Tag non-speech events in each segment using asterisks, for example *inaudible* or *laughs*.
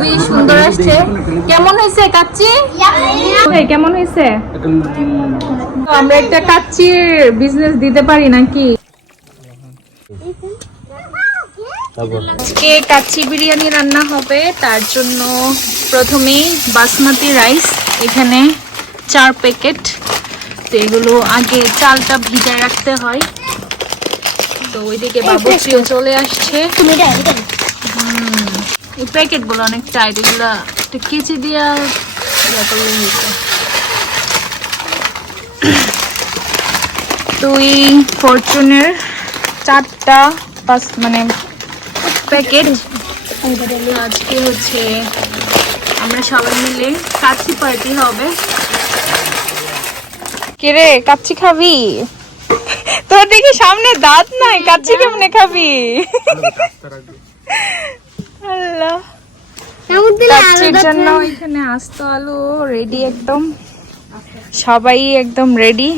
খুবই সুন্দর আসছে। কেমন হয়েছে কাচ্চি? কেমন হয়েছে? আমরা একটা কাচ্চির বিজনেস দিতে পারি নাকি? আজকে কাচ্চি বিরিয়ানি রান্না হবে তার জন্য প্রথমেই বাসমতি রাইস এখানে চার প্যাকেট তো এগুলো আগে চালটা ভিজায় রাখতে হয়। তো ওইদিকে বাবুচিও চলে আসছে। এই প্যাকেটগুলো অনেক টাইট এগুলো একটু কেচি দিয়া ইয়া করলে হয়েছে *coughs* দুই ফরচুনের চারটা পাঁচ মানে প্যাকেট। আজকে হচ্ছে আমরা সবাই মিলে কাচ্চি পার্টি হবে। কিরে কাচ্চি খাবি? *laughs* তোর দেখি সামনে দাঁত নাই কাচ্চি কেমনে খাবি? আল্লাহ। জন্য এখানে আস্ত আলু রেডি একদম। সবাই একদম রেডি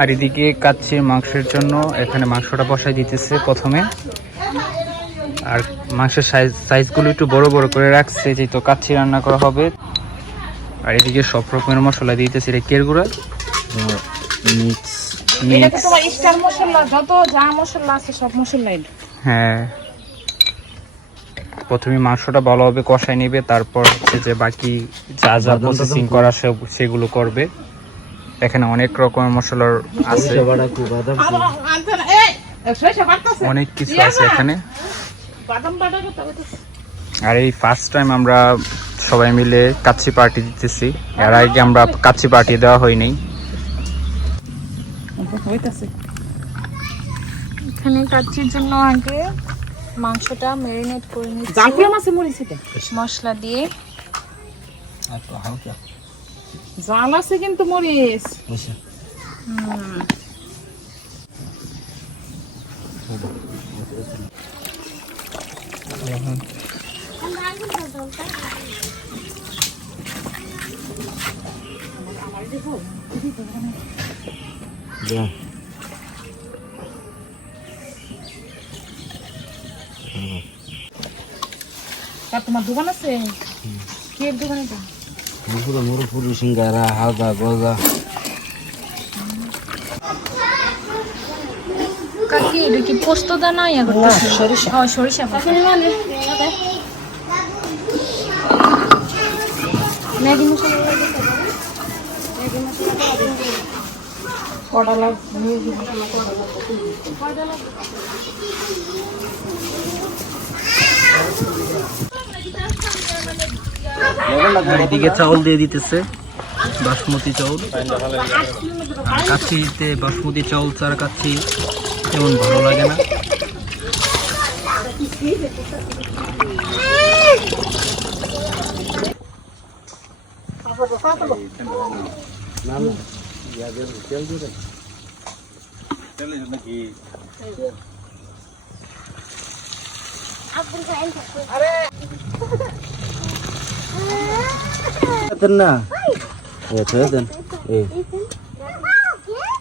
আর এদিকে কাচ্চির মাংসের জন্য এখানে মাংসটা বসাই দিতেছে প্রথমে। আর মাংসের সাইজ সাইজগুলো একটু বড় বড় করে রাখছে যেহেতু কাচ্চি রান্না করা হবে। আর এদিকে সব রকমের মশলা দিতেছে এটা কের গুঁড়া? মিক্স মিক্স তোমার স্টার মশলা যত যা মশলা আছে সব মশলাই। হ্যাঁ। প্রথমে মাংসটা ভালোভাবে কষাই নেবে তারপর হচ্ছে যে বাকি যা যা প্রসেসিং করা সেগুলো করবে। এখানে অনেক রকমের মশলার আছে। অনেক কিছু আছে এখানে। আর এই ফার্স্ট টাইম আমরা সবাই মিলে কাচ্চি পার্টি দিতেছি। এর আগে আমরা কাচ্চি পার্টি দেওয়া হয়নি। এখানে কাচ্চির জন্য আগে মাংসটা ম্যারিনেট করে নিচ্ছি। মশলা দিয়ে। জাল আছে কিন্তু মরিস আর তোমার দোকান আছে? কি দোকান এটা? সিঙ্গারা গজা। কাকি এটা কি পোস্ত দানা ইয়া করতেছে? সরিষা। সরিষা বাটা। ম্যাগি মশলা এদিকে চাউল দিয়ে দিতেছে, বাসমতি চাউল। আর কাচ্চিতে বাসমতি চাউল ছাড়া কাচ্চি, তেমন ভালো লাগে না। দেন না এ দেন এই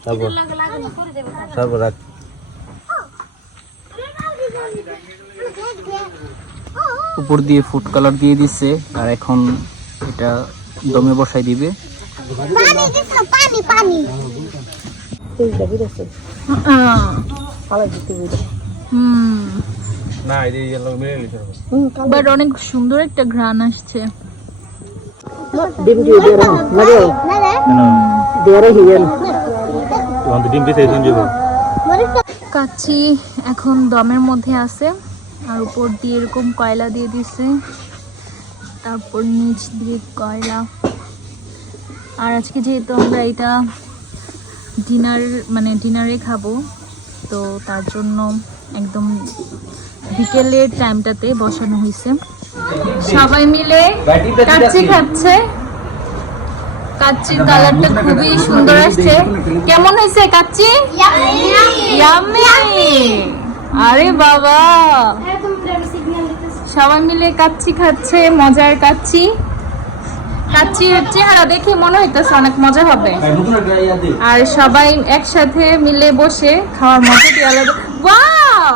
তারপর তারপর রাখ। উপর দিয়ে ফুড কালার দিয়ে দিচ্ছে আর এখন এটা দমে বসাই দিবে। হুম। না এই বাট অনেক সুন্দর একটা ঘ্রাণ আসছে। ডিম পিস এই সঞ্জীব কাচ্চি এখন দমের মধ্যে আছে আর উপর দিয়ে এরকম কয়লা দিয়ে দিছে। তারপর নিচ দিয়ে কয়লা। আর আজকে যেহেতু আমরা এটা ডিনার মানে ডিনারে খাব তো তার জন্য একদম বিকেলের টাইমটাতে বসানো হয়েছে। সবাই মিলে কাচ্চি খাচ্ছে। কাচ্চির কালারটা খুবই সুন্দর আসছে। কেমন হয়েছে কাচ্চি? আরে বাবা! সবাই মিলে কাচ্চি খাচ্ছে মজার কাচ্চি। কাচ্চির চেহারা দেখে মনে হইতেছে অনেক মজা হবে। আর সবাই একসাথে মিলে বসে খাওয়ার মজাটি আলাদা।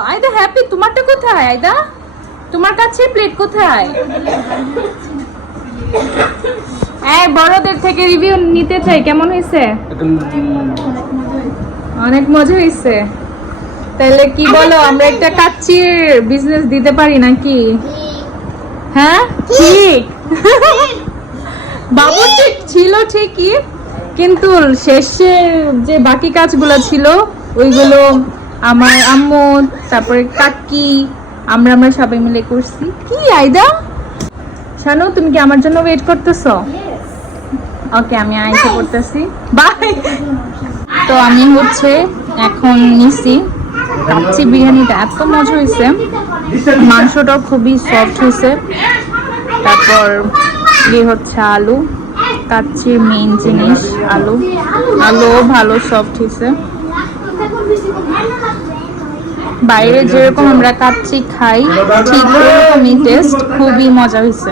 আইদা হ্যাপি? তোমারটা কোথায় আইদা তোমার কাছে প্লেট কোথায়? এই বড়দের থেকে রিভিউ নিতে চাই কেমন হয়েছে? অনেক মজা হয়েছে। তাহলে কি বলো আমরা একটা কাচ্চির বিজনেস দিতে পারি নাকি? হ্যাঁ? ঠিক বাবু ঠিক ছিল ঠিকই কিন্তু শেষে যে বাকি কাজগুলো ছিল ওইগুলো আমার আম্মু তারপরে কাকি আমরা আমরা সবাই মিলে করছি। কি আইদা? শানু তুমি কি আমার জন্য ওয়েট করতেছো? ওকে আমি আইসে করতেছি বাই তো আমি হচ্ছে এখন নিছি। কাচ্চি বিরিয়ানিটা এত মজা হয়েছে মাংসটাও খুবই সফট হয়েছে তারপর ইয়ে হচ্ছে আলু। কাচ্চির মেইন জিনিস আলু। আলুও ভালো সফট হয়েছে বাইরে যেরকম আমরা কাচ্চি খাই ঠিক এরকমই টেস্ট খুবই মজা হয়েছে।